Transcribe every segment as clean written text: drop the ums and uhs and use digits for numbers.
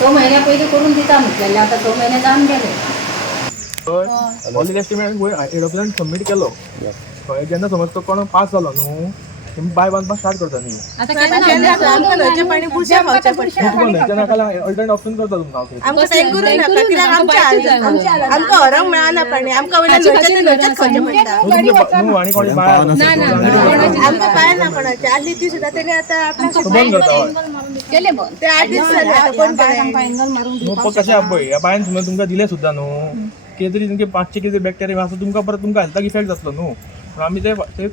So महिन्या पहिले करून दिता म्हटलेले आता 6 महिने जाऊन गेले. ऑल एस्टिमेट एरोप्लेन सबमिट केलो जेन्ना समज तो कोण पास जालो न्हू तुम्ही बाय बांधपाक स्टार्ट करता न्ही अल्टरनेट ऑप्शन करता आणि कोणी कशें आहा पळय ह्या बायन समज तुमकां दिले सुद्दां न्हू कितें तरी तुमचे 500 कितें बॅक्टेरिया आसा तुमकां परत तुमकां हेल्थाक इफेक्ट जातलो न्हू आम्ही ते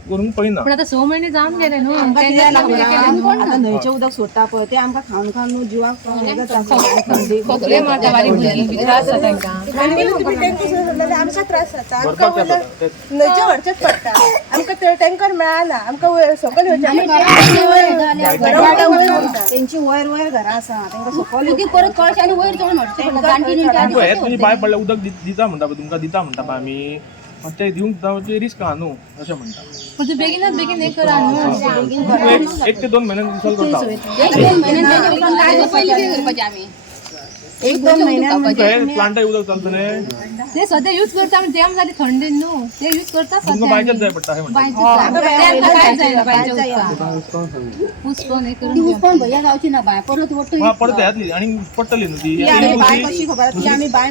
करून पळयना. पण आता 6 महिने जाऊन गेले न्हू आता न्हंयचें उदक सोडटा पळय ते आमकां खावन खावन न्हू जिवाक आमकां त्रास जाता आमकां न्हंयचे व्हरचेच पडटा आमकां टँकर मेळना आमकां सकयल तेंची वयर वयर घरां आसा तांकां सकयल परत कळश आणि वयर जाऊन तुमी बाय पडल्या उदक दिता म्हणटा तुमकां दिता म्हणटा पळय आमी ते दिवंक जावचे रिस्क आहा न्हू अशें म्हणटा. पण तू बेगीनच बेगीन हे करा न्हू 1 ते 2 महिन्यान रिसॉल्व करता. 1-2 महिन्यान प्लांट उदक चलतले ते सध्या यूज करता म्हणजे तेम जाली थंडी न्हू ते यूज करता तुमकां बायचेच जाय पडटा हे म्हणटा. भैया गावची ना बाय परत हा परत येतली आणि पडटली न्हू ती बाय कशी खबर ती आमी बाय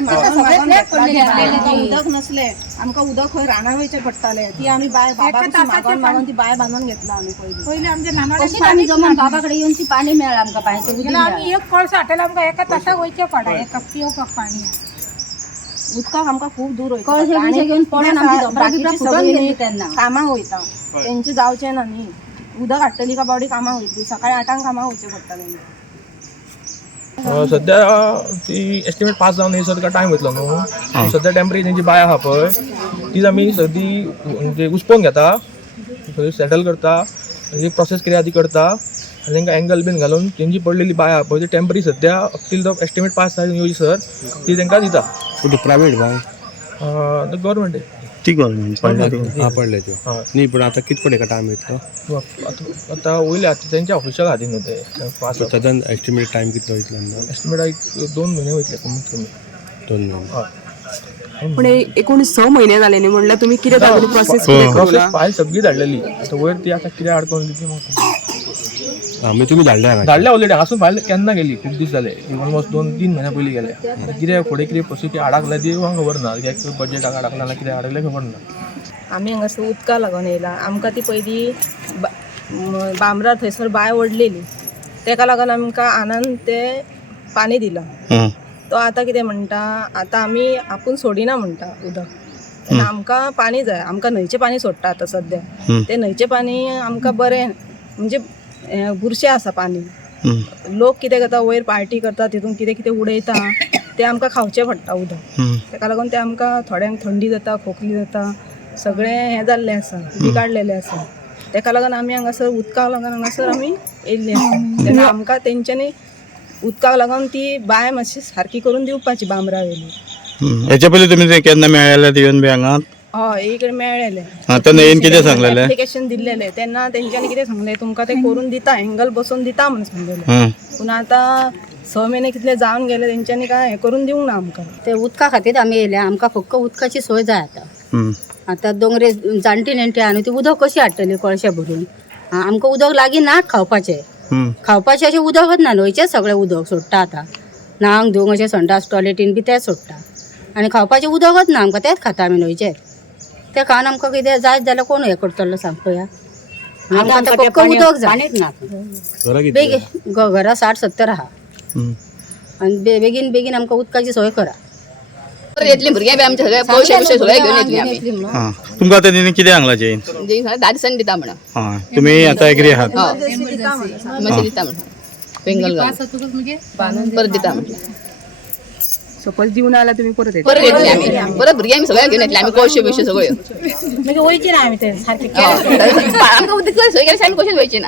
उदक नसले आमकां उदक खंय राणा वयचे पडटाले ती आमी बाय मागून मागून ती बाय बांदून घेतला आमी पयली आमच्या नामाकडे पाणी जमून बाबाकडे येऊन ती पाणी मिळालं आमकां पाण्याचं आमी एक कळस हाडला आमकां एका तासाक वयचे पडा एका पिवपाक पाणी उदकाक आमकां खूब दूर कळशे घेऊन पडून आमची धोपरा बिपरा फुटून गेली त्यांना. कामाक वयता तेंचे जावचें ना न्ही उदक हाडटली का बावडी कामाक वयतली सकाळी 8 कामाक वयचें पडटलें. सध्या ती एस्टिमेट पास जावन हे सद्या टायम वयतलो न्हू सध्या टेम्परेरी तेंची बाय आहा पळय तीच आमी सदी म्हणजे उस्पोवन घेता सेटल करता म्हणजे प्रोसेस कितें आहा ती करता आनी तांकां एंगल बीन घालून तेंची पडलेली बाय आहा पळय ती टेम्पररी सध्या टील द एस्टिमेट पास जावन सर ती तांकां दिता. प्रायवेट बाय गव्हर्मेंट ती गव्हर्मेंट पडले त्यो न्ही पण आतां कित पडे टायम वयतलो आतां वयले आतां तेंच्या ऑफिशियल हातीन न्हू ते पास साधारण एस्टिमेट टायम कितलो वयतलो एस्टिमेट 2 महिने वयतले कमीत कमी 2 महिने. पण एकूण 6 महिने जाले न्ही म्हणल्यार तुमी कितें प्रोसेस फायल सगळी धाडलेली आतां वयर ती आतां कितें अडकवन दिली म्हाका तुम्ही धाडल्या ऑलरेडी हासून फायल केन्ना गेली खूब दीस जाले ऑलमोस्ट 2-3 महिन्या पयलीं गेले कितें फुडें कितें प्रोसिजर अडकला ती खबर ना कित्याक बजेटाक अडकला ना कितें अडकलें खबर ना. आमी हांगासर उदका लागून येयला आमकां ती पयली बांबरा थंयसर बाय ओडलेली तेका लागून आमकां आनंद ते पाणी दिलां तो आतां कितें म्हणटा आतां आमी आपूण सोडिना म्हणटा उदक आमकां पाणी जाय आमकां न्हंयचें पाणी सोडटा आतां सद्या ते न्हंयचें पाणी आमकां बरें म्हणजे बुरशें आसा पाणी लोक कितें करता वयर पार्टी करता तितून कितें कितें उडयता ते आमकां खावचें पडटा उदक तेका लागून ते आमकां थोड्यांक थंडी जाता खोकली जाता सगळें हें जाल्लें आसा बिगाडलेलें आसा तेका लागून आमी हांगासर उदकाक लागून हांगासर आमी येयल्लीं आसा तेन्ना आमकां तेंच्यांनी उदकाक लागून ती बाय मातशी सारकी करून दिवपाची बांबरा वयली. हेच्या पयलीं तुमी केन्ना मेळ्ळेले येवन बी हांगा हय इकडे मेळ्ळेले तेन्ना येवन कितें सांगलेलें एप्लिकेशन दिल्लेलें तेन्ना तेंच्यांनी कितें सांगलें तुमकां ते करून दिता एंगल बसोवन दिता म्हणून सांगलेलें पूण आतां 6 महिने कितले जावन गेले तेंच्यांनी काय हें करून दिवंक ना आमकां. ते उदका खातीर आमी येयले आमकां फक्त उदकाची सोय जाय आतां दोंगरे जाणटी नेणटी आनी ती उदक कशी हाडटली कळशे भरून आमकां उदक लागीं ना खावपाचें अशें उदकच ना न्हंयचें सगळें उदक सोडटा आतां न्हांवंक धुवंक अशें संडास टॉयलेटीन बी तेंच सोडटा आनी खावपाचें उदकच ना आमकां तेंच खाता आमी न्हंयचें तें खावन आमकां कितें जायत जाल्यार कोण हें करतलो सांग पळया आमकां आतां फक्त उदक जाय बेगीन घरा 60-70 आहा आनी बेगीन बेगीन आमकां उदकाची सोय करा. येतली भुरग्यां बी आमचे सगळे पयशे बिशे सगळे घेवन येतली आमी तुमकां आतां तेणी कितें सांगलां जैन 10 दिसांनी दिता म्हणा तुमी आतां एग्री आहात मातशें दिता म्हणा पेंगल घालून परत दिता म्हटलं सपोज दिवन आला तुम्ही परत येता परत येतली आम्ही परत भुरगे आम्ही सगळ्या घेऊन येतले आम्ही कळशे बिशे सगळ्यो म्हणजे वयची ना आम्ही ते सारखे आमकां उदक सोय केल्याशिवाय आम्ही कशेच वयची ना